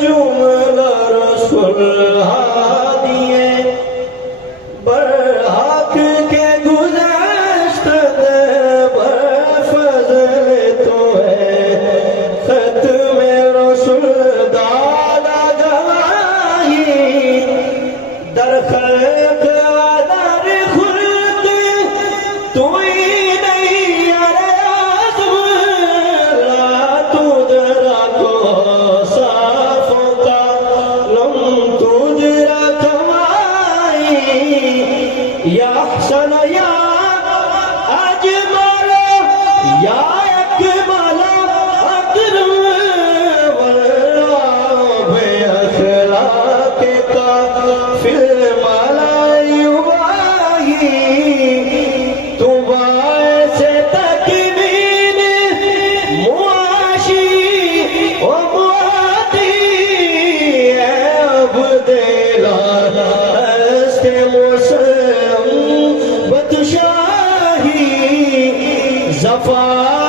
جملہ رسول ہادیے برحق کے گزشت برفضل تو ہے ختم رسول دادا گواہی در خلق و در خلق تو ہی نہیں عزم لا تدرا کو صافوں کا لم تدرا کمائی یا حسن یا اجمل یا اکمل اکرم واللہ بے اخلاق کا فی الملائی یباہی تو باعث تکمیل معاشی و معادی اے عبداللہ ہست مسلم بدشاہی زفا